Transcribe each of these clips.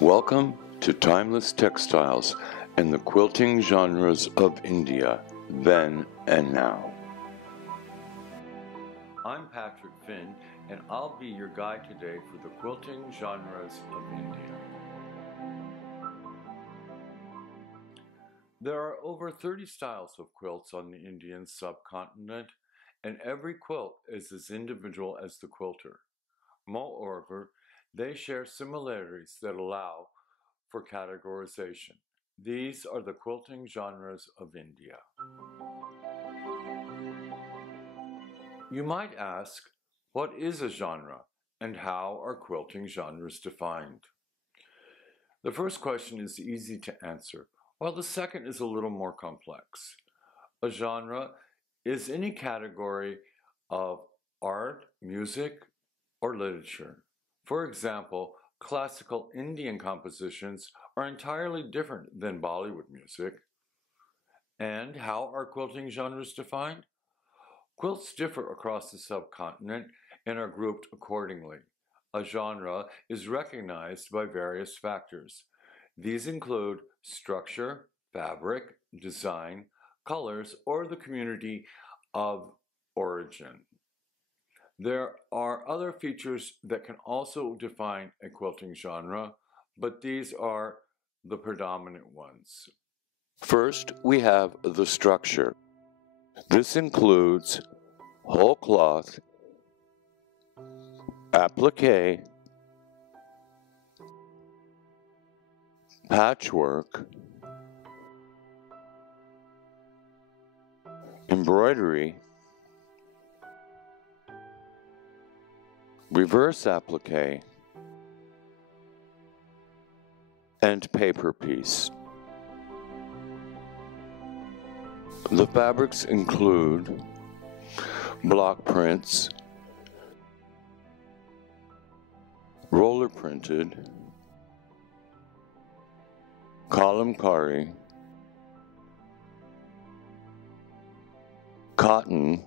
Welcome to Timeless Textiles and the Quilting Genres of India, Then and Now. I'm Patrick Finn, and I'll be your guide today for the Quilting Genres of India. There are over 30 styles of quilts on the Indian subcontinent, and every quilt is as individual as the quilter. Moreover, they share similarities that allow for categorization. These are the quilting genres of India. You might ask, what is a genre and how are quilting genres defined? The first question is easy to answer, while the second is a little more complex. A genre is any category of art, music, or literature. For example, classical Indian compositions are entirely different than Bollywood music. And how are quilting genres defined? Quilts differ across the subcontinent and are grouped accordingly. A genre is recognized by various factors. These include structure, fabric, design, colors, or the community of origin. There are other features that can also define a quilting genre, but these are the predominant ones. First, we have the structure. This includes whole cloth, applique, patchwork, embroidery, reverse applique, and paper piece. The fabrics include block prints, roller printed, kalamkari, cotton,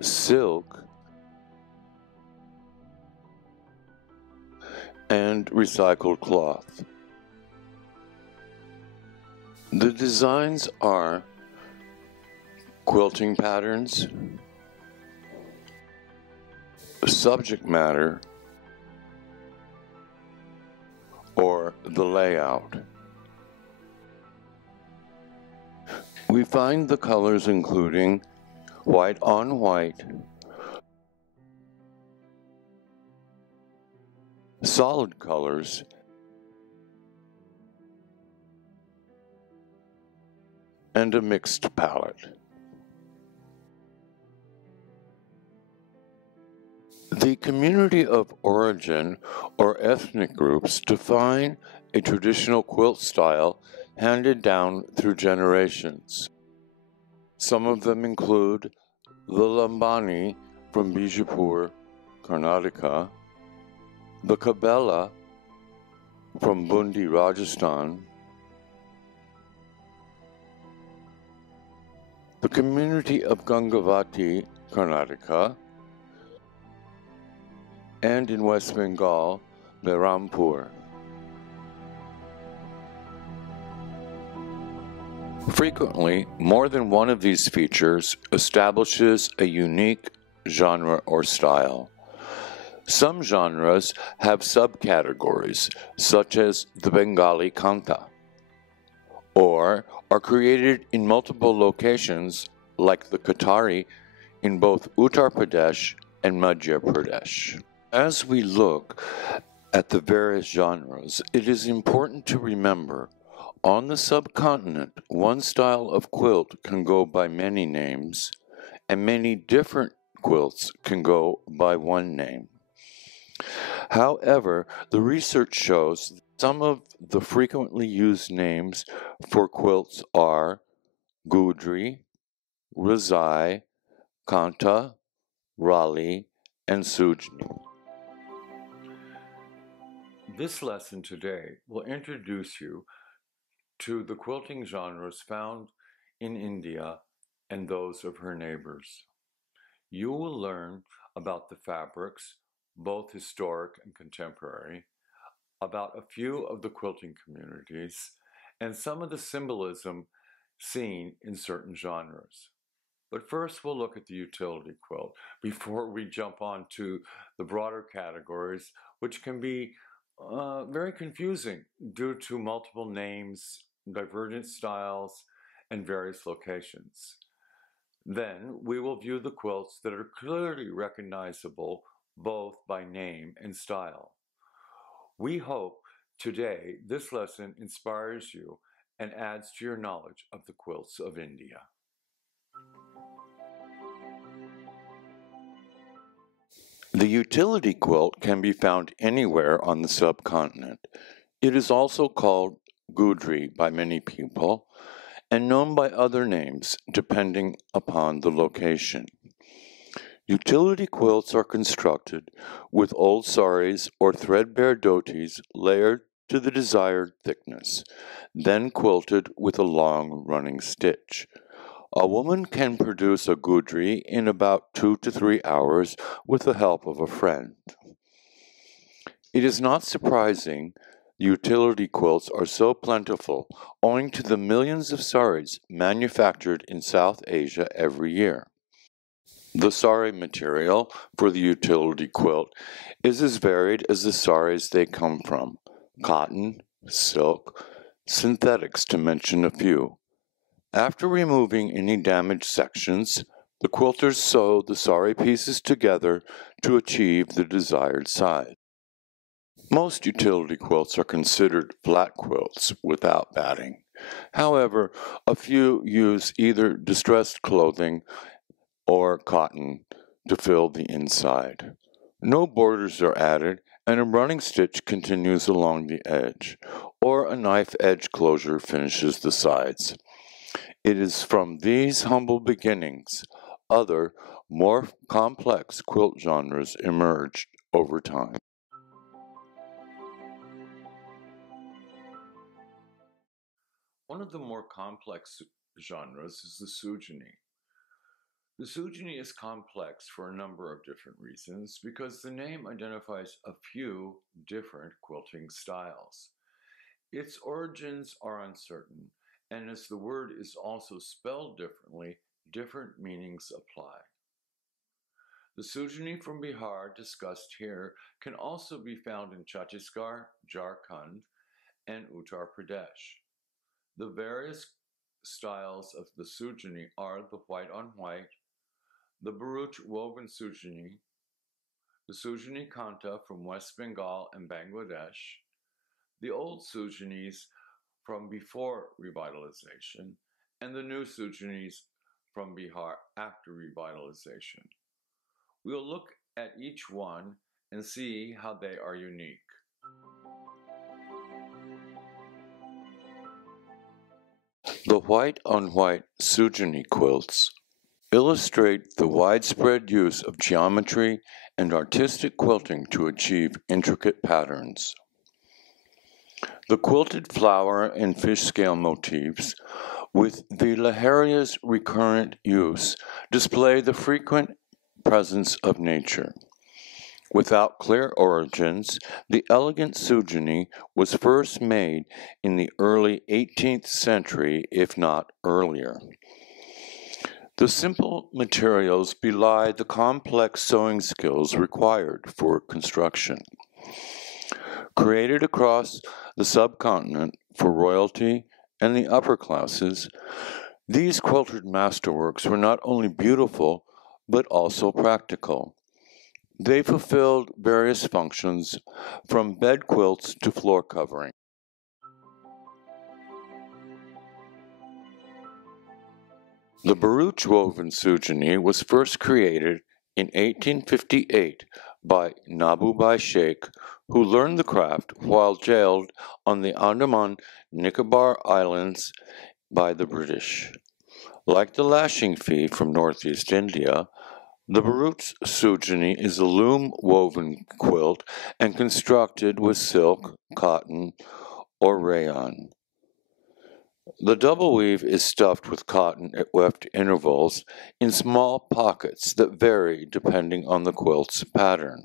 silk, and recycled cloth. The designs are quilting patterns, subject matter, or the layout. We find the colors including white on white, solid colors, and a mixed palette. The community of origin or ethnic groups define a traditional quilt style handed down through generations. Some of them include the Lambani from Bijapur, Karnataka, the Kabela from Bundi, Rajasthan, the community of Gangavati, Karnataka, and in West Bengal, Behrampur. Frequently, more than one of these features establishes a unique genre or style. Some genres have subcategories, such as the Bengali Kanta, or are created in multiple locations, like the Qatari in both Uttar Pradesh and Madhya Pradesh. As we look at the various genres, it is important to remember on the subcontinent, one style of quilt can go by many names, and many different quilts can go by one name. However, the research shows that some of the frequently used names for quilts are Gudri, Razai, Kanta, Raleigh, and Sujni. This lesson today will introduce you to the quilting genres found in India and those of her neighbors. You will learn about the fabrics, both historic and contemporary, about a few of the quilting communities, and some of the symbolism seen in certain genres. But first, we'll look at the utility quilt before we jump on to the broader categories, which can be very confusing due to multiple names, divergent styles, and various locations. Then we will view the quilts that are clearly recognizable both by name and style. We hope today this lesson inspires you and adds to your knowledge of the quilts of India. The utility quilt can be found anywhere on the subcontinent. It is also called Gudri by many people and known by other names depending upon the location. Utility quilts are constructed with old saris or threadbare dhotis layered to the desired thickness, then quilted with a long running stitch. A woman can produce a gudri in about 2 to 3 hours with the help of a friend. It is not surprising utility quilts are so plentiful owing to the millions of saris manufactured in South Asia every year. The sari material for the utility quilt is as varied as the saris they come from: cotton, silk, synthetics to mention a few. After removing any damaged sections, the quilters sew the sari pieces together to achieve the desired size. Most utility quilts are considered flat quilts without batting. However, a few use either distressed clothing or cotton to fill the inside. No borders are added, and a running stitch continues along the edge, or a knife edge closure finishes the sides. It is from these humble beginnings other, more complex quilt genres emerged over time. One of the more complex genres is the sujani. The sujani is complex for a number of different reasons because the name identifies a few different quilting styles. Its origins are uncertain, and as the word is also spelled differently, different meanings apply. The sujani from Bihar discussed here can also be found in Chhattisgarh, Jharkhand, and Uttar Pradesh. The various styles of the sujani are the white on white, the Baruch woven sujani, the sujani kanta from West Bengal and Bangladesh, the old sujanis from before revitalization, and the new sujanis from Bihar after revitalization. We'll look at each one and see how they are unique. The white on white sujani quilts illustrate the widespread use of geometry and artistic quilting to achieve intricate patterns. The quilted flower and fish scale motifs, with the laharia's recurrent use, display the frequent presence of nature. Without clear origins, the elegant sujani was first made in the early 18th century, if not earlier. The simple materials belie the complex sewing skills required for construction. Created across the subcontinent for royalty and the upper classes, these quilted masterworks were not only beautiful, but also practical. They fulfilled various functions, from bed quilts to floor covering. The Baruch woven sujani was first created in 1858 by Nabubai Sheikh, who learned the craft while jailed on the Andaman Nicobar Islands by the British. Like the lashing fee from northeast India, the Baruch sujani is a loom woven quilt and constructed with silk, cotton, or rayon. The double weave is stuffed with cotton at weft intervals in small pockets that vary depending on the quilt's pattern.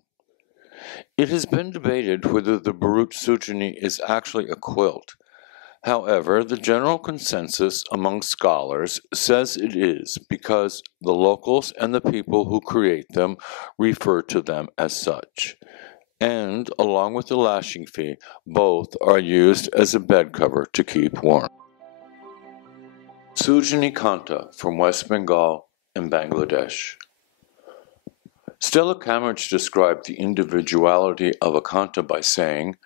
It has been debated whether the Bharut Sujani is actually a quilt. However, the general consensus among scholars says it is because the locals and the people who create them refer to them as such. And, along with the lashing fee, both are used as a bed cover to keep warm. Sujani Kanta from West Bengal and Bangladesh. Stella Kamraj described the individuality of a Kanta by saying,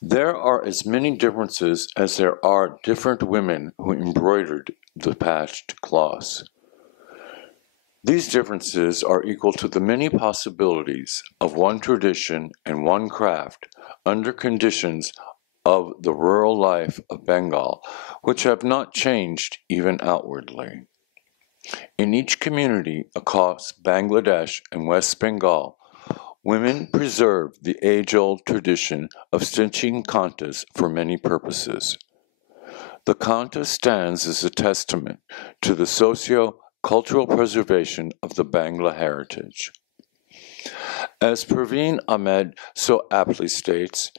"There are as many differences as there are different women who embroidered the patched cloths. These differences are equal to the many possibilities of one tradition and one craft under conditions of the rural life of Bengal, which have not changed even outwardly. In each community across Bangladesh and West Bengal, women preserve the age-old tradition of stitching kantas for many purposes. The kanta stands as a testament to the socio-cultural preservation of the Bangla heritage." As Praveen Ahmed so aptly states,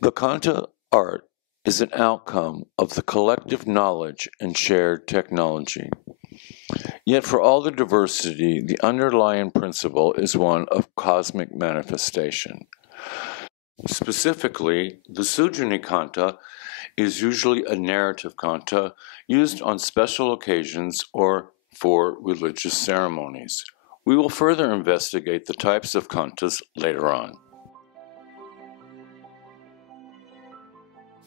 the kanta art is an outcome of the collective knowledge and shared technology. Yet for all the diversity, the underlying principle is one of cosmic manifestation. Specifically, the Sujani Kanta is usually a narrative kanta used on special occasions or for religious ceremonies. We will further investigate the types of kantas later on.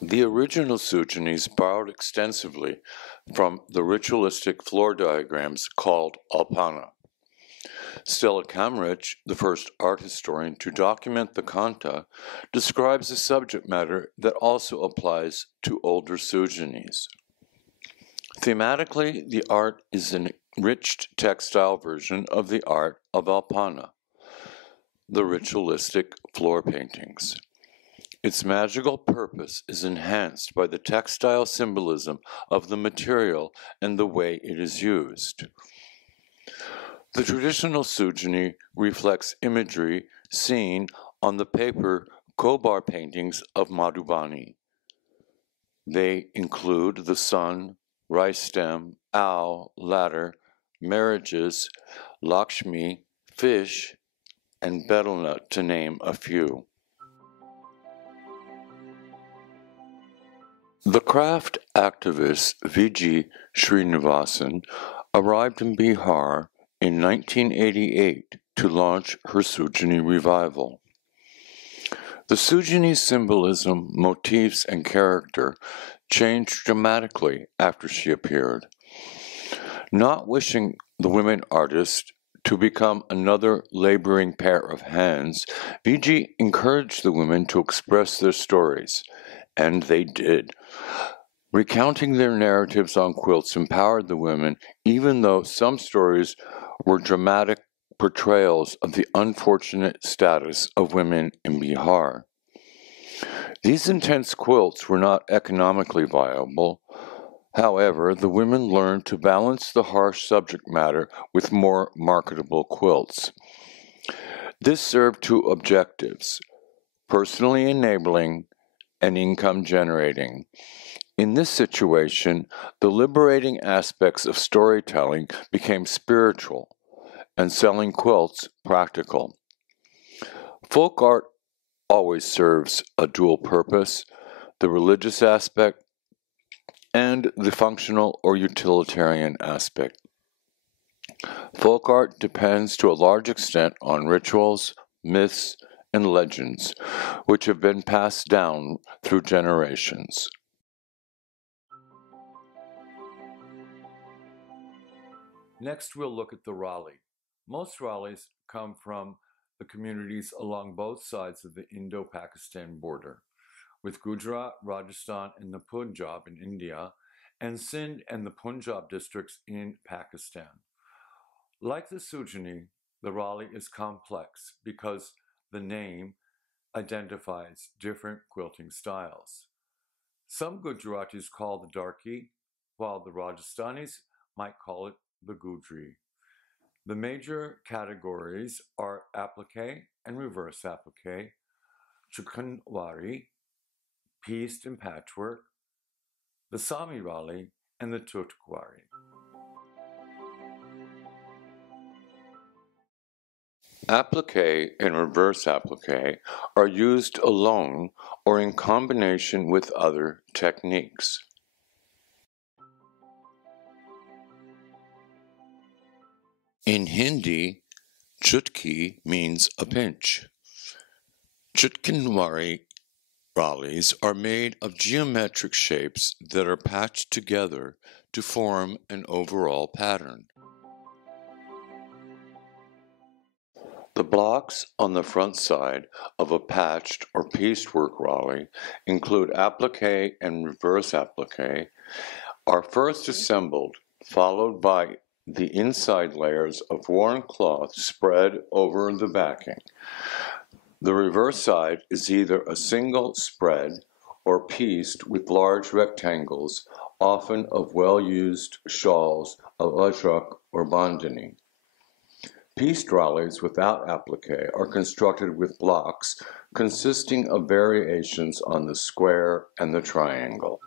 The original Sujanis borrowed extensively from the ritualistic floor diagrams called alpana. Stella Kamraj, the first art historian to document the kanta, describes a subject matter that also applies to older Sujanis. Thematically, the art is an enriched textile version of the art of alpana, the ritualistic floor paintings. Its magical purpose is enhanced by the textile symbolism of the material and the way it is used. The traditional Sujani reflects imagery seen on the paper Kobar paintings of Madhubani. They include the sun, rice stem, owl, ladder, marriages, Lakshmi, fish, and betel nut, to name a few. The craft activist V.G. Srinivasan arrived in Bihar in 1988 to launch her Sujani revival. The Sujani symbolism, motifs, and character changed dramatically after she appeared. Not wishing the women artists to become another laboring pair of hands, V.G. encouraged the women to express their stories, and they did. Recounting their narratives on quilts empowered the women, even though some stories were dramatic portrayals of the unfortunate status of women in Bihar. These intense quilts were not economically viable. However, the women learned to balance the harsh subject matter with more marketable quilts. This served two objectives: personally enabling and income generating. In this situation, the liberating aspects of storytelling became spiritual and selling quilts practical. Folk art always serves a dual purpose: the religious aspect and the functional or utilitarian aspect. Folk art depends to a large extent on rituals, myths, and legends, which have been passed down through generations. Next, we'll look at the Raleigh. Most Raleighs come from the communities along both sides of the Indo-Pakistan border, with Gujarat, Rajasthan, and the Punjab in India, and Sindh and the Punjab districts in Pakistan. Like the Sujani, the Raleigh is complex because the name identifies different quilting styles. Some Gujaratis call the Darki, while the Rajasthanis might call it the Gujri. The major categories are applique, and reverse applique, chikanwari, pieced and patchwork, the samirali, and the tutkwari. Applique and reverse applique are used alone or in combination with other techniques. In Hindi, chutki means a pinch. Chutkanwari ralis are made of geometric shapes that are patched together to form an overall pattern. The blocks on the front side of a patched or piecework raleigh include applique and reverse applique, are first assembled, followed by the inside layers of worn cloth spread over the backing. The reverse side is either a single spread or pieced with large rectangles, often of well-used shawls of ajrak or bandhani. Pieced ralis without applique are constructed with blocks consisting of variations on the square and the triangle.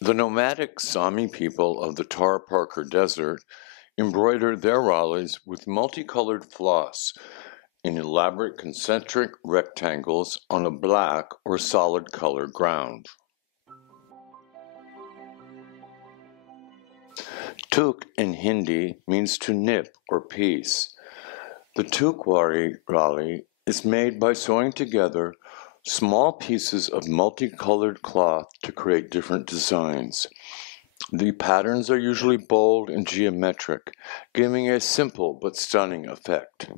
The nomadic Sami people of the Tar Parker Desert embroidered their ralis with multicolored floss in elaborate concentric rectangles on a black or solid color ground. Tuk in Hindi means to nip or piece. The tukwari rali is made by sewing together small pieces of multicolored cloth to create different designs. The patterns are usually bold and geometric, giving a simple but stunning effect.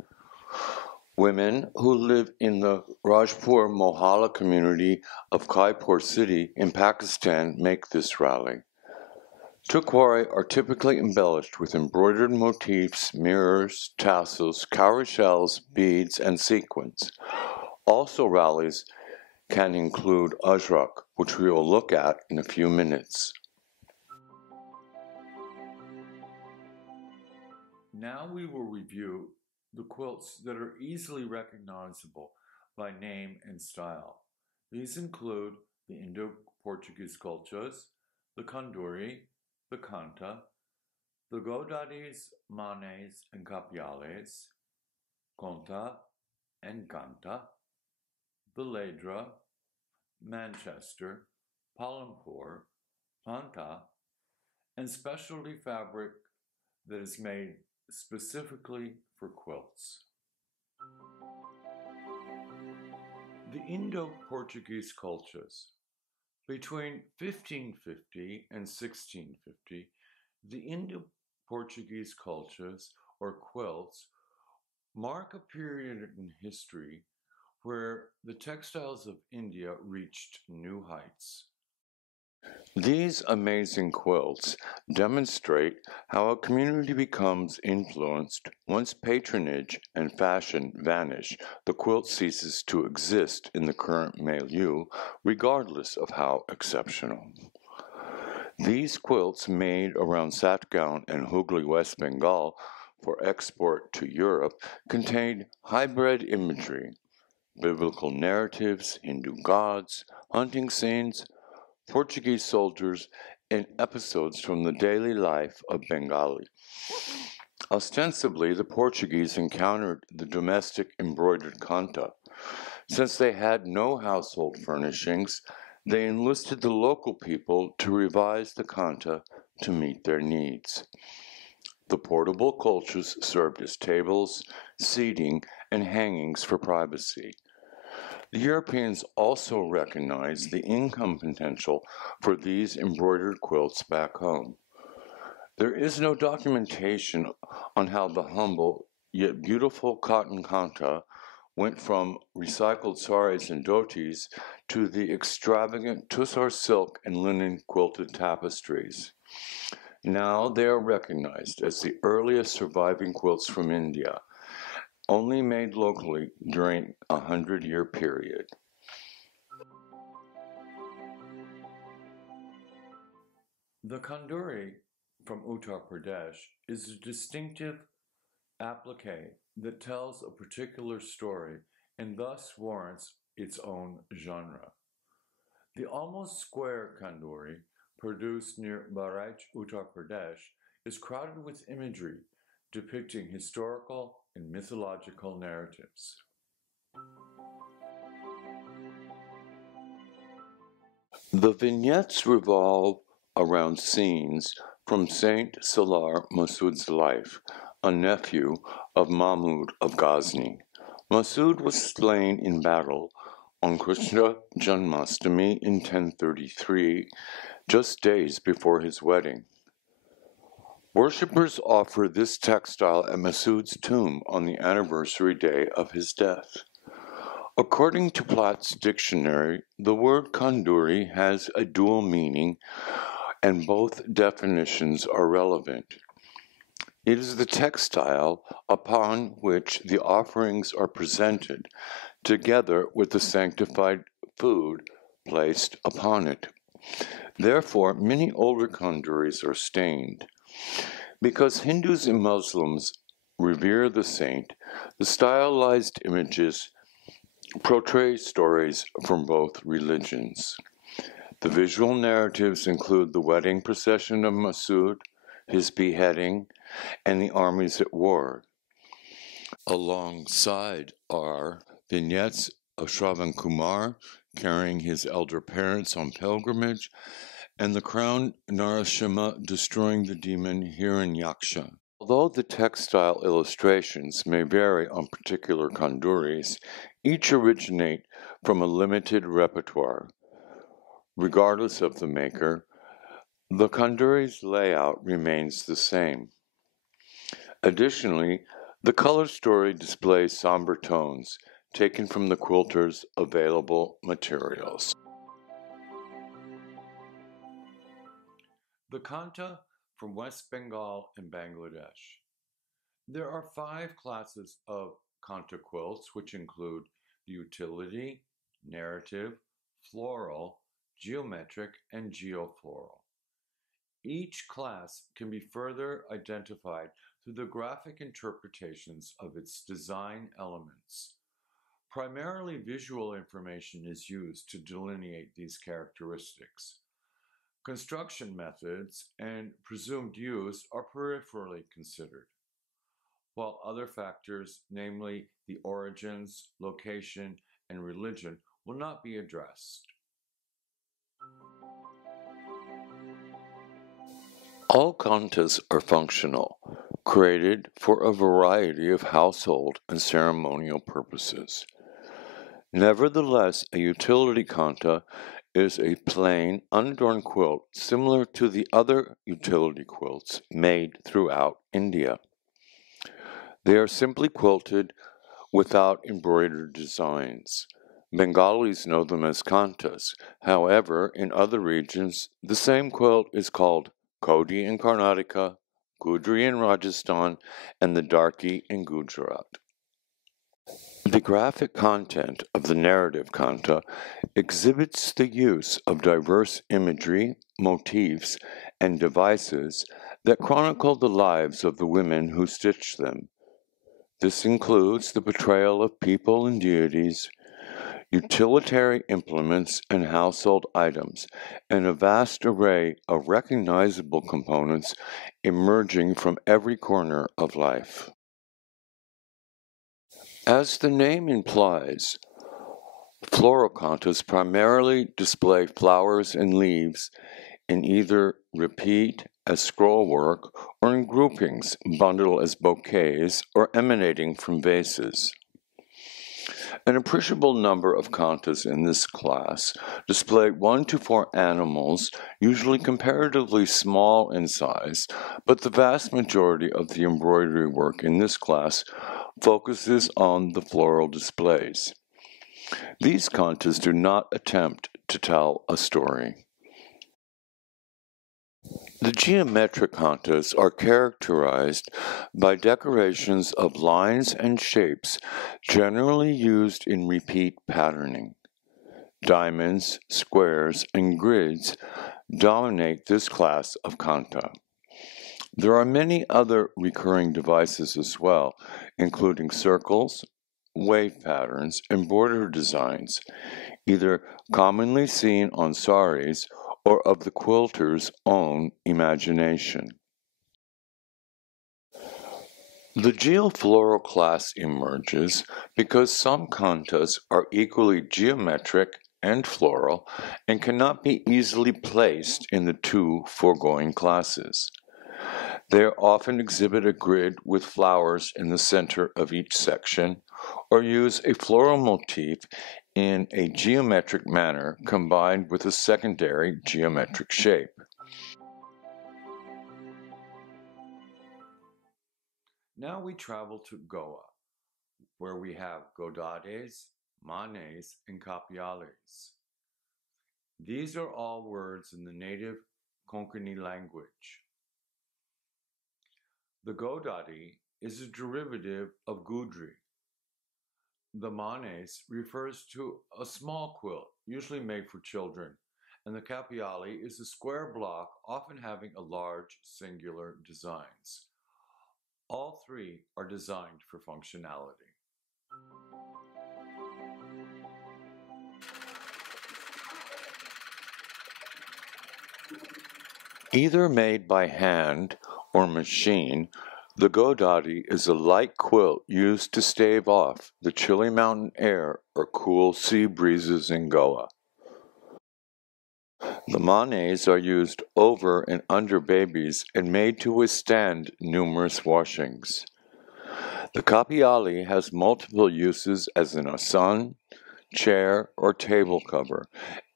Women who live in the Rajpur Mohalla community of Kaipur city in Pakistan make this rali. Tukwari are typically embellished with embroidered motifs, mirrors, tassels, cowrie shells, beads, and sequins. Also, ralis can include ajrak, which we will look at in a few minutes. Now we will review the quilts that are easily recognizable by name and style. These include the Indo-Portuguese cultures, the kanduri, the kanta, the godadis, manes, and capiales, conta and ganta, the ledra, Manchester, Palampur, planta, and specialty fabric that is made specifically for quilts. The Indo-Portuguese cultures. Between 1550 and 1650, the Indo-Portuguese cultures, or quilts, mark a period in history where the textiles of India reached new heights. These amazing quilts demonstrate how a community becomes influenced. Once patronage and fashion vanish, the quilt ceases to exist in the current milieu, regardless of how exceptional. These quilts made around Satgaon and Hooghly, West Bengal, for export to Europe, contained hybrid imagery, biblical narratives, Hindu gods, hunting scenes, Portuguese soldiers, and episodes from the daily life of Bengali. Ostensibly, the Portuguese encountered the domestic embroidered kanta. Since they had no household furnishings, they enlisted the local people to revise the kanta to meet their needs. The portable colchas served as tables, seating, and hangings for privacy. The Europeans also recognized the income potential for these embroidered quilts back home. There is no documentation on how the humble yet beautiful cotton kanta went from recycled saris and dhotis to the extravagant tussar silk and linen quilted tapestries. Now they are recognized as the earliest surviving quilts from India, only made locally during a 100-year period. The kanduri from Uttar Pradesh is a distinctive applique that tells a particular story and thus warrants its own genre. The almost square kanduri, produced near Bharuch, Uttar Pradesh, is crowded with imagery depicting historical and mythological narratives. The vignettes revolve around scenes from Saint Salar Masood's life, a nephew of Mahmud of Ghazni. Masood was slain in battle on Krishna Janmashtami in 1033, just days before his wedding. Worshippers offer this textile at Masood's tomb on the anniversary day of his death. According to Platt's dictionary, the word kanduri has a dual meaning, and both definitions are relevant. It is the textile upon which the offerings are presented, together with the sanctified food placed upon it. Therefore, many older kanduris are stained. Because Hindus and Muslims revere the saint, the stylized images portray stories from both religions. The visual narratives include the wedding procession of Masood, his beheading, and the armies at war. Alongside are vignettes of Shravan Kumar carrying his elder parents on pilgrimage, and the crowned Narasimha destroying the demon Hiranyaksha. Although the textile illustrations may vary on particular kanduris, each originate from a limited repertoire. Regardless of the maker, the kanduri's layout remains the same. Additionally, the color story displays somber tones taken from the quilter's available materials. The Kanta from West Bengal and Bangladesh. There are 5 classes of Kanta quilts, which include utility, narrative, floral, geometric, and geofloral. Each class can be further identified through the graphic interpretations of its design elements. Primarily visual information is used to delineate these characteristics. Construction methods and presumed use are peripherally considered, while other factors, namely the origins, location, and religion, will not be addressed. All kantas are functional, created for a variety of household and ceremonial purposes. Nevertheless, a utility kanta is a plain, unadorned quilt similar to the other utility quilts made throughout India. They are simply quilted without embroidered designs. Bengalis know them as kantas. However, in other regions, the same quilt is called Kodi in Karnataka, Gudri in Rajasthan, and the Darki in Gujarat. The graphic content of the narrative kanta exhibits the use of diverse imagery, motifs, and devices that chronicle the lives of the women who stitch them. This includes the portrayal of people and deities, utilitarian implements and household items, and a vast array of recognizable components emerging from every corner of life. As the name implies, floral kantas primarily display flowers and leaves in either repeat as scrollwork or in groupings, bundled as bouquets, or emanating from vases. An appreciable number of kantas in this class display 1 to 4 animals, usually comparatively small in size, but the vast majority of the embroidery work in this class focuses on the floral displays. These kantas do not attempt to tell a story. The geometric kantas are characterized by decorations of lines and shapes generally used in repeat patterning. Diamonds, squares, and grids dominate this class of kanta. There are many other recurring devices as well, including circles, wave patterns, and border designs, either commonly seen on saris or of the quilter's own imagination. The geofloral class emerges because some kantas are equally geometric and floral and cannot be easily placed in the two foregoing classes. They often exhibit a grid with flowers in the center of each section, or use a floral motif in a geometric manner combined with a secondary geometric shape. Now we travel to Goa, where we have godades, manes, and capiales. These are all words in the native Konkani language. The godadi is a derivative of gudri. The manes refers to a small quilt, usually made for children, and the capiale is a square block, often having a large singular designs. All three are designed for functionality. Either made by hand or machine, the godadi is a light quilt used to stave off the chilly mountain air or cool sea breezes in Goa. The manes are used over and under babies and made to withstand numerous washings. The capiale has multiple uses as an asan, chair, or table cover,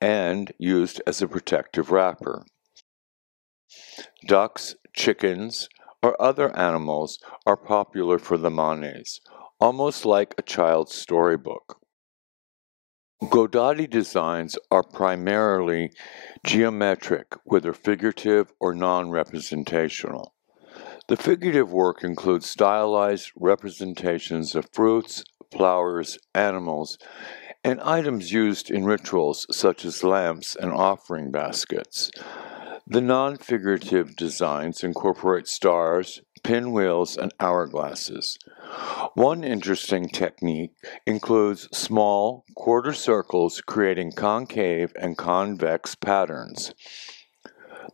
and used as a protective wrapper. Ducks, chickens, or other animals are popular for the manes, almost like a child's storybook. Godadi designs are primarily geometric, whether figurative or non-representational. The figurative work includes stylized representations of fruits, flowers, animals, and items used in rituals such as lamps and offering baskets. The non-figurative designs incorporate stars, pinwheels, and hourglasses. One interesting technique includes small quarter circles creating concave and convex patterns.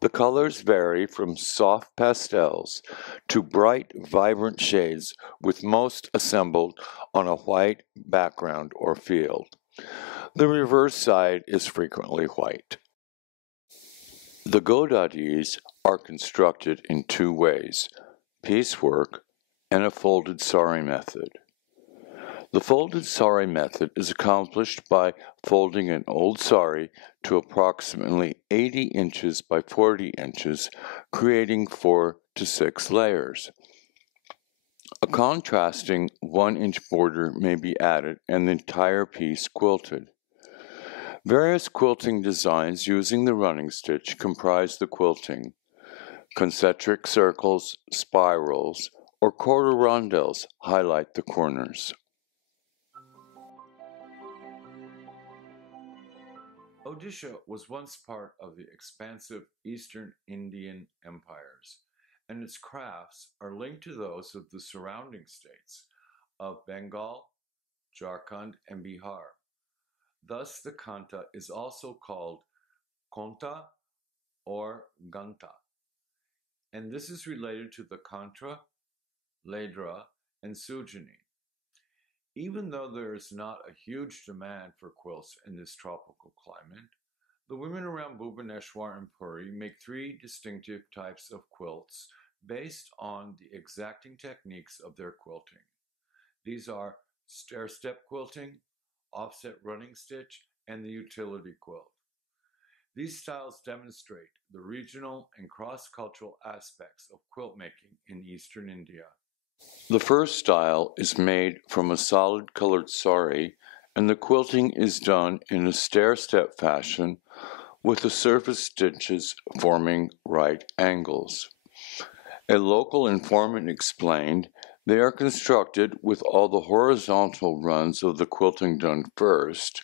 The colors vary from soft pastels to bright, vibrant shades, with most assembled on a white background or field. The reverse side is frequently white. The godadis are constructed in two ways: piecework and a folded sari method. The folded sari method is accomplished by folding an old sari to approximately 80 inches by 40 inches, creating 4 to 6 layers. A contrasting 1-inch border may be added and the entire piece quilted. Various quilting designs using the running stitch comprise the quilting. Concentric circles, spirals, or quarter rondelles highlight the corners. Odisha was once part of the expansive Eastern Indian empires, and its crafts are linked to those of the surrounding states of Bengal, Jharkhand, and Bihar. Thus, the kanta is also called konta or ganta, and this is related to the kantra, ledra, and sujani. Even though there is not a huge demand for quilts in this tropical climate, the women around Bhubaneswar and Puri make three distinctive types of quilts based on the exacting techniques of their quilting. These are stair-step quilting, offset running stitch, and the utility quilt. These styles demonstrate the regional and cross-cultural aspects of quilt making in eastern India. The first style is made from a solid colored sari, and the quilting is done in a stair-step fashion with the surface stitches forming right angles. A local informant explained, they are constructed with all the horizontal runs of the quilting done first,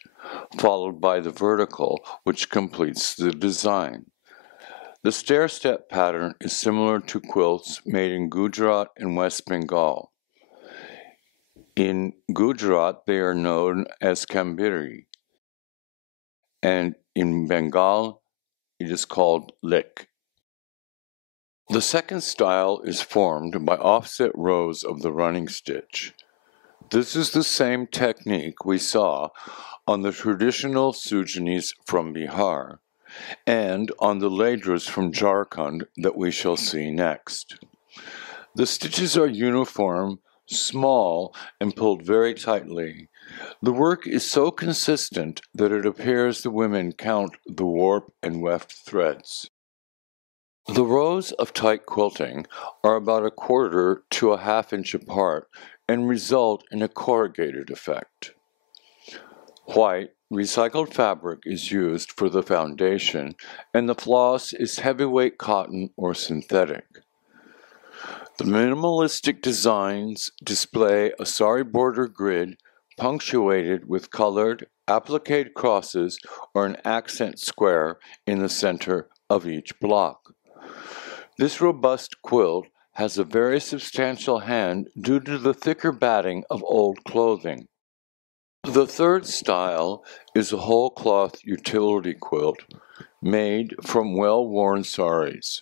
followed by the vertical, which completes the design. The stair-step pattern is similar to quilts made in Gujarat and West Bengal. In Gujarat, they are known as kambiri, and in Bengal, it is called lik. The second style is formed by offset rows of the running stitch. This is the same technique we saw on the traditional sujanis from Bihar and on the ledras from Jharkhand that we shall see next. The stitches are uniform, small, and pulled very tightly. The work is so consistent that it appears the women count the warp and weft threads. The rows of tight quilting are about 1/4 to a 1/2 inch apart and result in a corrugated effect. White, recycled fabric is used for the foundation, and the floss is heavyweight cotton or synthetic. The minimalistic designs display a sari border grid punctuated with colored applique crosses or an accent square in the center of each block. This robust quilt has a very substantial hand due to the thicker batting of old clothing. The third style is a whole cloth utility quilt made from well-worn saris.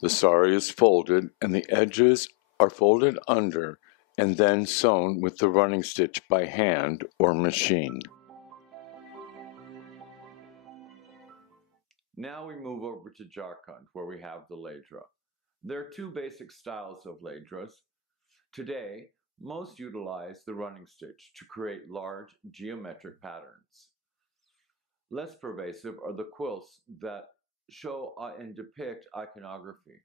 The sari is folded and the edges are folded under and then sewn with the running stitch by hand or machine. Now we move over to Jharkhand, where we have the ledra. There are two basic styles of ledras. Today, most utilize the running stitch to create large geometric patterns. Less pervasive are the quilts that show and depict iconography.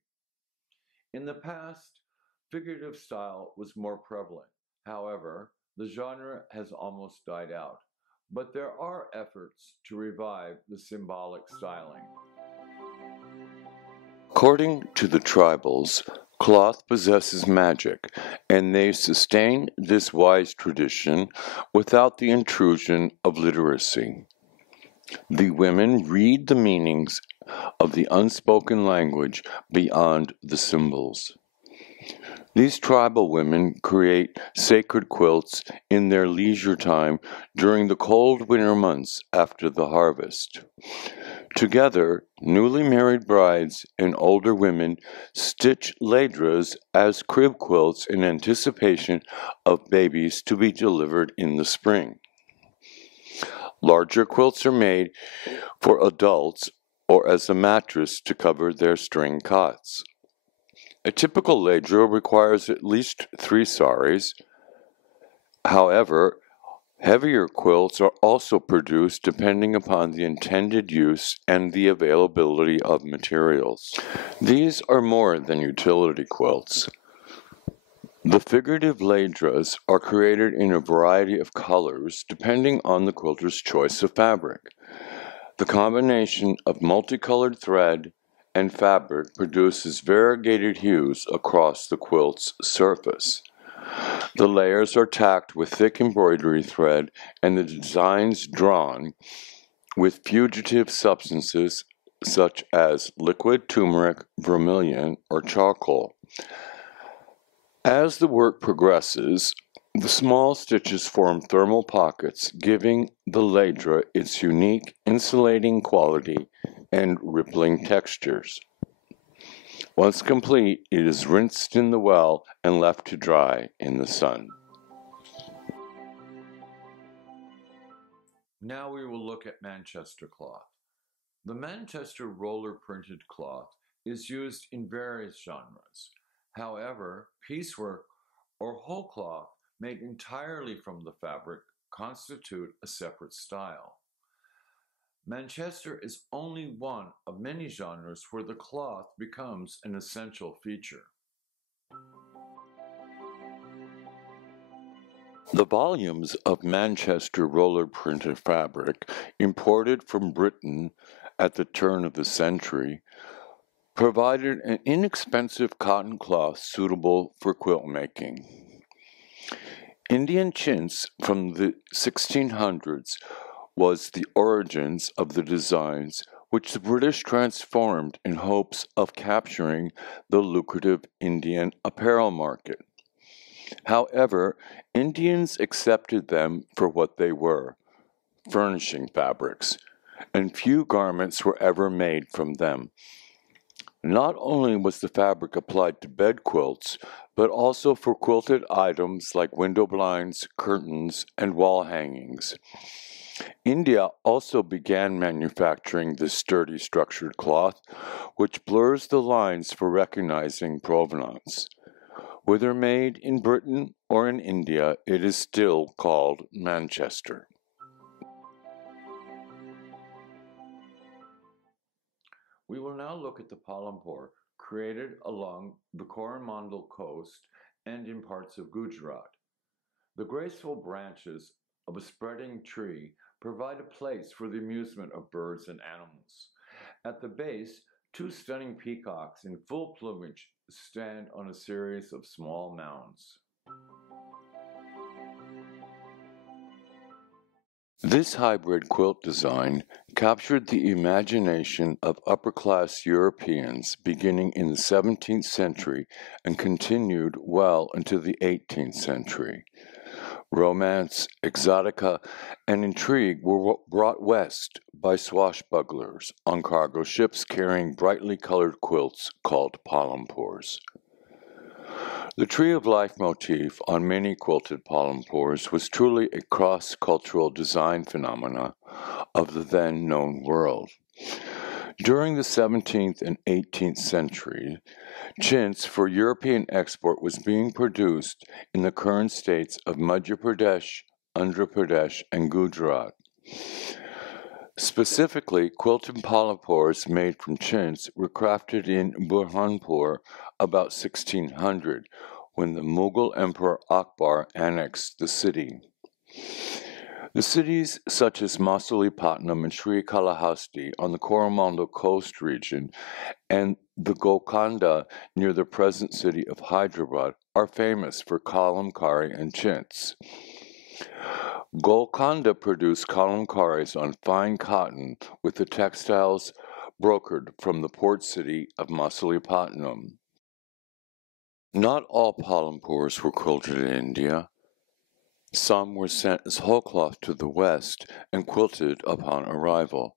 In the past, figurative style was more prevalent. However, the genre has almost died out, but there are efforts to revive the symbolic styling. According to the tribals, cloth possesses magic, and they sustain this wise tradition without the intrusion of literacy. The women read the meanings of the unspoken language beyond the symbols. These tribal women create sacred quilts in their leisure time during the cold winter months after the harvest. Together, newly married brides and older women stitch ledras as crib quilts in anticipation of babies to be delivered in the spring. Larger quilts are made for adults or as a mattress to cover their string cots. A typical ledra requires at least 3 saris. However, heavier quilts are also produced depending upon the intended use and the availability of materials. These are more than utility quilts. The figurative ledras are created in a variety of colors depending on the quilter's choice of fabric. The combination of multicolored thread and fabric produces variegated hues across the quilt's surface. The layers are tacked with thick embroidery thread and the designs drawn with fugitive substances such as liquid turmeric, vermilion, or charcoal. As the work progresses, the small stitches form thermal pockets, giving the ledra its unique insulating quality and rippling textures. Once complete, it is rinsed in the well and left to dry in the sun. Now we will look at Manchester cloth. The Manchester roller printed cloth is used in various genres. However, piecework or whole cloth made entirely from the fabric constitute a separate style. Manchester is only one of many genres where the cloth becomes an essential feature. The volumes of Manchester roller printed fabric imported from Britain at the turn of the century provided an inexpensive cotton cloth suitable for quilt making. Indian chintz from the 1600s was the origins of the designs which the British transformed in hopes of capturing the lucrative Indian apparel market. However, Indians accepted them for what they were, furnishing fabrics, and few garments were ever made from them. Not only was the fabric applied to bed quilts, but also for quilted items like window blinds, curtains, and wall hangings. India also began manufacturing this sturdy structured cloth, which blurs the lines for recognizing provenance. Whether made in Britain or in India, it is still called Manchester. We will now look at the Palampur, created along the Coromandel coast and in parts of Gujarat. The graceful branches of a spreading tree provide a place for the amusement of birds and animals. At the base, two stunning peacocks in full plumage stand on a series of small mounds. This hybrid quilt design captured the imagination of upper-class Europeans beginning in the 17th century and continued well into the 18th century. Romance, exotica, and intrigue were brought west by swashbucklers on cargo ships carrying brightly colored quilts called palampurs. The Tree of Life motif on many quilted palampurs was truly a cross-cultural design phenomena of the then known world. During the 17th and 18th century, chintz for European export was being produced in the current states of Madhya Pradesh, Andhra Pradesh, and Gujarat. Specifically, quilted palampurs made from chintz were crafted in Burhanpur about 1600, when the Mughal Emperor Akbar annexed the city. The cities such as Masulipatam and Srikalahasti on the Coromandel coast region and the Golconda near the present city of Hyderabad are famous for kalamkari and chintz. Golconda produced kalamkaris on fine cotton with the textiles brokered from the port city of Masulipatam. Not all palampurs were quilted in India. Some were sent as whole cloth to the West and quilted upon arrival.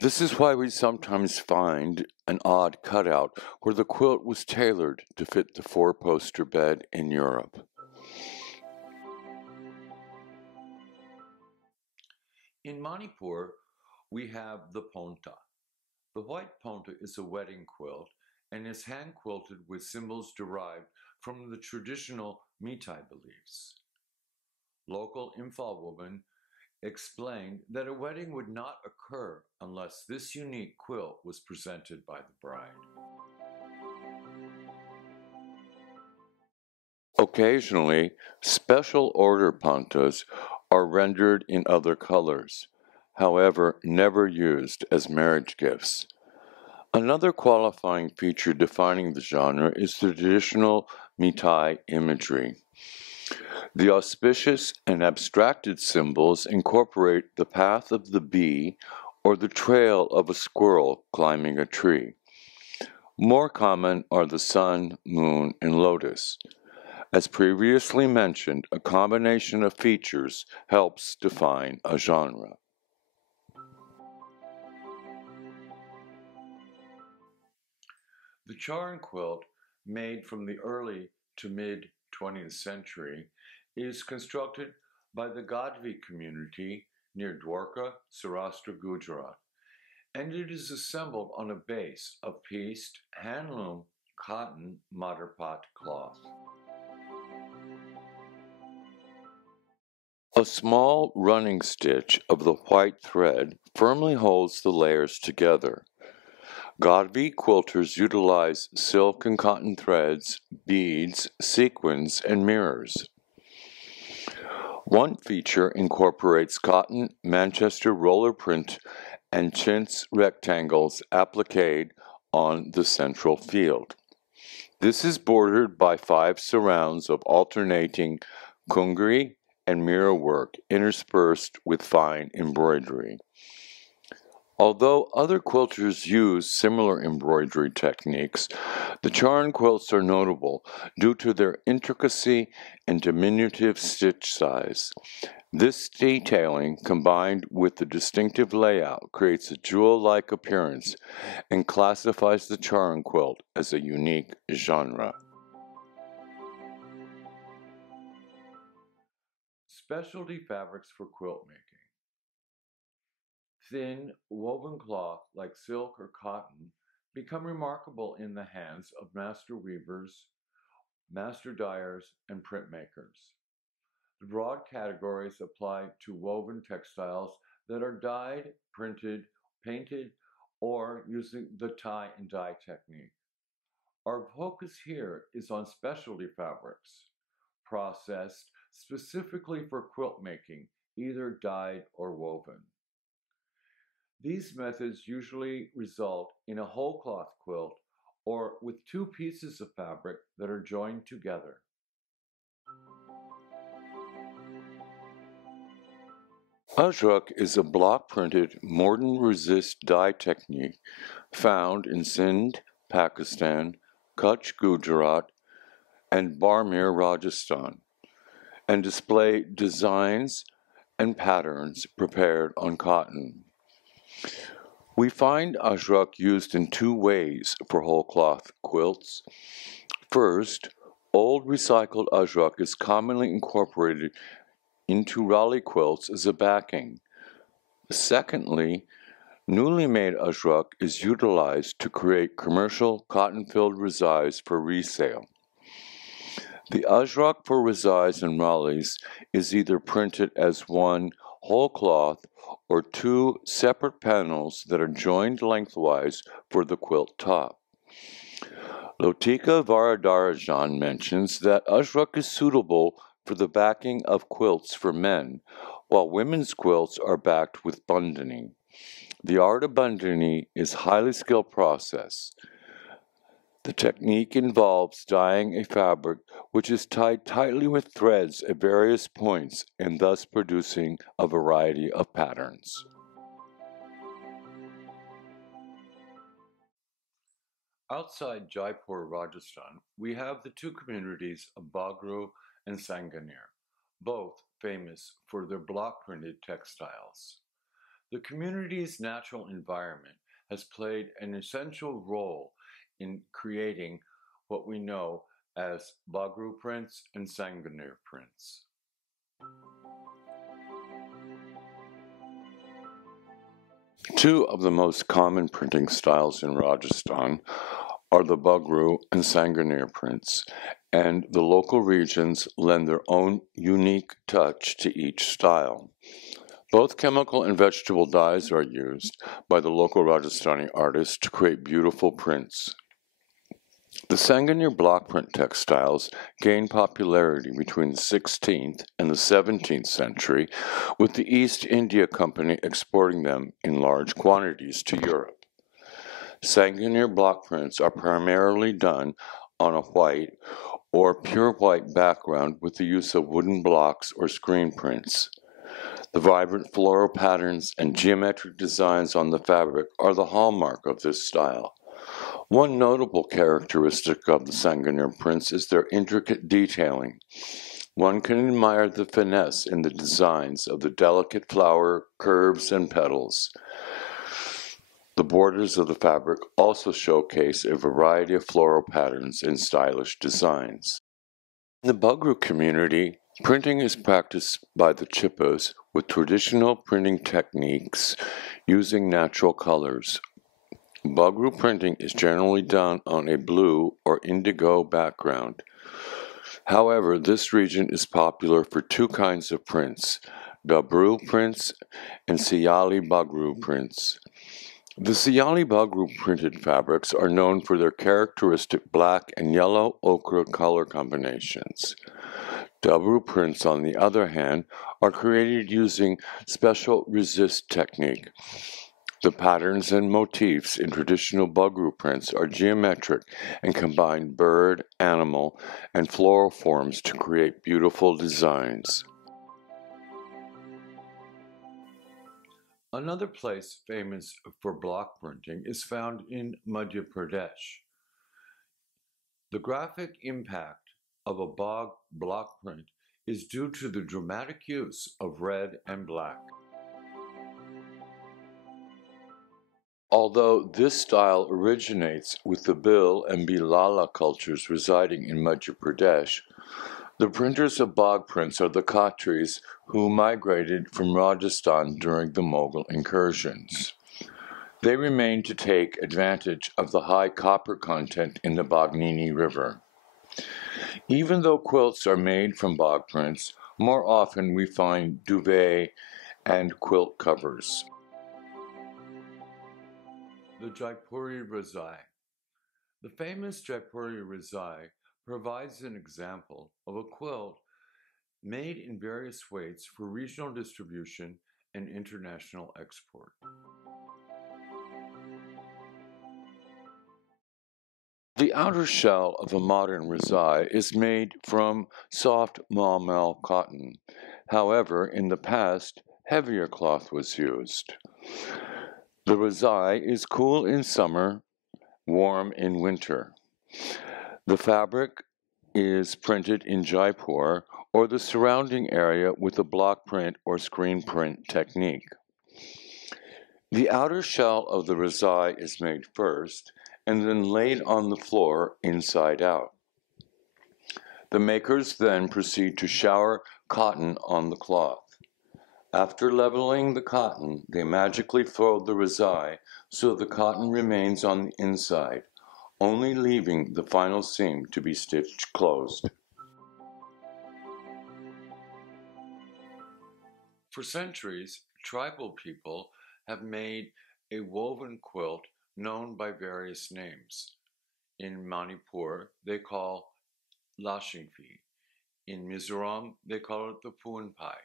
This is why we sometimes find an odd cutout where the quilt was tailored to fit the four-poster bed in Europe. In Manipur, we have the ponta. The white ponta is a wedding quilt and is hand-quilted with symbols derived from the traditional Meitei beliefs. Local Imphal women explained that a wedding would not occur unless this unique quilt was presented by the bride. Occasionally, special order pontas are rendered in other colors, however, never used as marriage gifts. Another qualifying feature defining the genre is the traditional Meitei imagery. The auspicious and abstracted symbols incorporate the path of the bee or the trail of a squirrel climbing a tree. More common are the sun, moon, and lotus. As previously mentioned, a combination of features helps define a genre. The charn quilt, made from the early to mid-20th century, is constructed by the Gadvi community near Dwarka, Saurashtra, Gujarat, and it is assembled on a base of pieced handloom cotton madhurpat cloth. A small running stitch of the white thread firmly holds the layers together. Gadvi quilters utilize silk and cotton threads, beads, sequins, and mirrors. One feature incorporates cotton Manchester roller print and chintz rectangles appliqued on the central field. This is bordered by 5 surrounds of alternating kungri and mirror work interspersed with fine embroidery. Although other quilters use similar embroidery techniques, the charn quilts are notable due to their intricacy and diminutive stitch size. This detailing, combined with the distinctive layout, creates a jewel-like appearance and classifies the charn quilt as a unique genre. Specialty fabrics for quilt making. Thin, woven cloth like silk or cotton become remarkable in the hands of master weavers, master dyers, and printmakers. The broad categories apply to woven textiles that are dyed, printed, painted, or using the tie and dye technique. Our focus here is on specialty fabrics, processed specifically for quilt making, either dyed or woven. These methods usually result in a whole cloth quilt or with two pieces of fabric that are joined together. Ajrak is a block-printed mordant-resist dye technique found in Sindh, Pakistan, Kutch, Gujarat, and Barmer, Rajasthan, and display designs and patterns prepared on cotton. We find ajrak used in two ways for whole cloth quilts. First, old recycled ajrak is commonly incorporated into Raleigh quilts as a backing. Secondly, newly made ajrak is utilized to create commercial cotton-filled rezais for resale. The ajrak for rezais and Raleighs is either printed as one whole cloth or two separate panels that are joined lengthwise for the quilt top. Lotika Varadarajan mentions that ajrak is suitable for the backing of quilts for men, while women's quilts are backed with bundany. The art of bundany is a highly skilled process. The technique involves dyeing a fabric which is tied tightly with threads at various points and thus producing a variety of patterns. Outside Jaipur, Rajasthan, we have the two communities of Bagru and Sanganer, both famous for their block-printed textiles. The community's natural environment has played an essential role in creating what we know as Bagru prints and Sanganer prints. Two of the most common printing styles in Rajasthan are the Bagru and Sanganer prints, and the local regions lend their own unique touch to each style. Both chemical and vegetable dyes are used by the local Rajasthani artists to create beautiful prints. The Sanganer block print textiles gained popularity between the 16th and the 17th century, with the East India Company exporting them in large quantities to Europe. Sanganer block prints are primarily done on a white or pure white background with the use of wooden blocks or screen prints. The vibrant floral patterns and geometric designs on the fabric are the hallmark of this style. One notable characteristic of the Sanganer prints is their intricate detailing. One can admire the finesse in the designs of the delicate flower curves and petals. The borders of the fabric also showcase a variety of floral patterns and stylish designs. In the Bagru community, printing is practiced by the Chippas with traditional printing techniques using natural colors. Bagru printing is generally done on a blue or indigo background. However, this region is popular for two kinds of prints, Dabru prints and Siyali Bagru prints. The Siyali Bagru printed fabrics are known for their characteristic black and yellow ochre color combinations. Dabru prints, on the other hand, are created using special resist technique. The patterns and motifs in traditional Bagru prints are geometric and combine bird, animal, and floral forms to create beautiful designs. Another place famous for block printing is found in Madhya Pradesh. The graphic impact of a block print is due to the dramatic use of red and black. Although this style originates with the Bhil and Bilala cultures residing in Madhya Pradesh, the printers of bog prints are the Khatris who migrated from Rajasthan during the Mughal incursions. They remained to take advantage of the high copper content in the Baghnini River. Even though quilts are made from bog prints, more often we find duvet and quilt covers. The Jaipuri Razai. The famous Jaipuri Razai provides an example of a quilt made in various weights for regional distribution and international export. The outer shell of a modern razai is made from soft malmal cotton. However, in the past, heavier cloth was used. The razai is cool in summer, warm in winter. The fabric is printed in Jaipur or the surrounding area with a block print or screen print technique. The outer shell of the razai is made first and then laid on the floor inside out. The makers then proceed to shower cotton on the cloth. After leveling the cotton, they magically fold the razai so the cotton remains on the inside, only leaving the final seam to be stitched closed. For centuries, tribal people have made a woven quilt known by various names. In Manipur, they call Lashingfi. In Mizoram, they call it the Puanpai.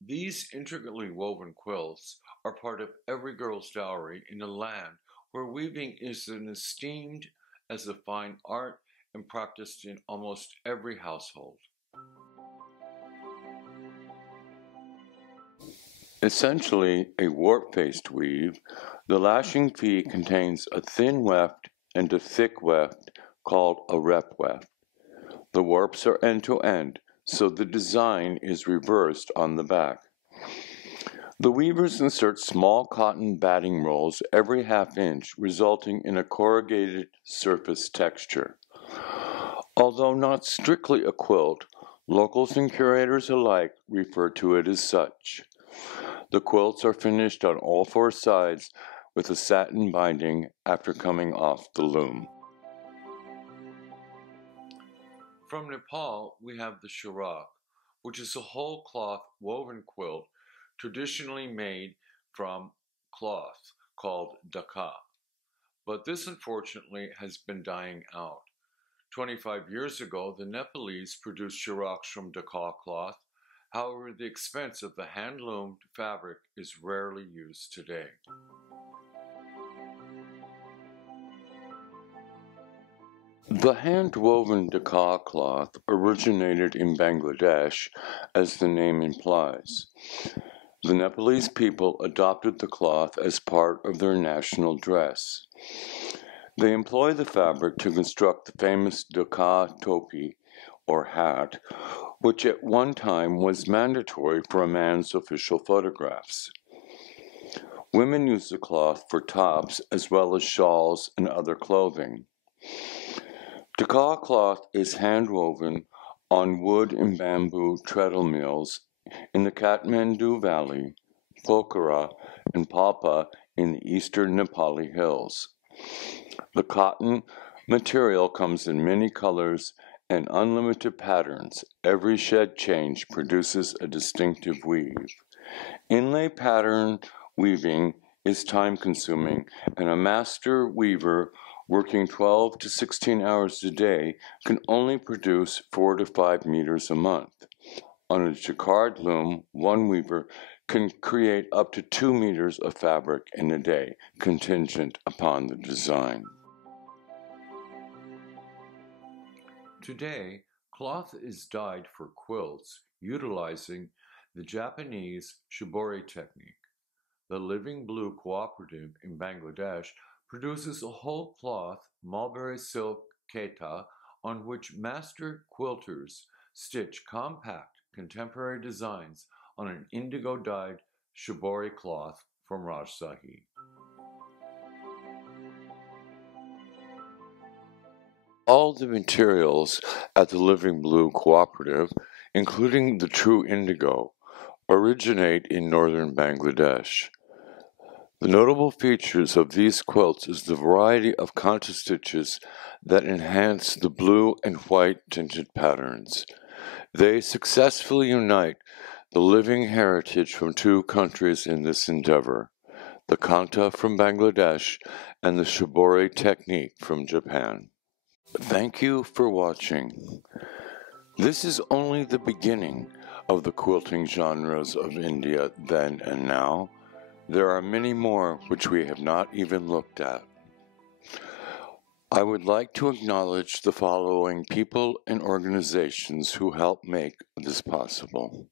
These intricately woven quilts are part of every girl's dowry in a land where weaving is as esteemed as a fine art and practiced in almost every household. Essentially a warp-faced weave, the lashing fee contains a thin weft and a thick weft called a rep weft. The warps are end-to-end, so the design is reversed on the back. The weavers insert small cotton batting rolls every half inch, resulting in a corrugated surface texture. Although not strictly a quilt, locals and curators alike refer to it as such. The quilts are finished on all four sides with a satin binding after coming off the loom. From Nepal, we have the shirak, which is a whole cloth woven quilt traditionally made from cloth called dhaka. But this unfortunately has been dying out. 25 years ago, the Nepalese produced shiraks from dhaka cloth. However, the expense of the hand-loomed fabric is rarely used today. The hand-woven dhaka cloth originated in Bangladesh, as the name implies. The Nepalese people adopted the cloth as part of their national dress. They employ the fabric to construct the famous dhaka topi, or hat, which at one time was mandatory for a man's official photographs. Women use the cloth for tops as well as shawls and other clothing. Dhaka cloth is hand-woven on wood and bamboo treadle mills in the Kathmandu Valley, Pokhara, and Palpa in the eastern Nepali hills. The cotton material comes in many colors and unlimited patterns. Every shed change produces a distinctive weave. Inlay pattern weaving is time-consuming, and a master weaver working 12 to 16 hours a day can only produce 4 to 5 meters a month. On a jacquard loom, one weaver can create up to 2 meters of fabric in a day, contingent upon the design. Today, cloth is dyed for quilts utilizing the Japanese shibori technique. The Living Blue Cooperative in Bangladesh produces a whole cloth mulberry silk keta on which master quilters stitch compact contemporary designs on an indigo-dyed shibori cloth from Rajshahi. All the materials at the Living Blue Cooperative, including the true indigo, originate in northern Bangladesh. The notable features of these quilts is the variety of contra stitches that enhance the blue and white tinted patterns. They successfully unite the living heritage from two countries in this endeavor, the Kanta from Bangladesh and the Shibori technique from Japan. Thank you for watching. This is only the beginning of the quilting genres of India then and now. There are many more which we have not even looked at. I would like to acknowledge the following people and organizations who help make this possible.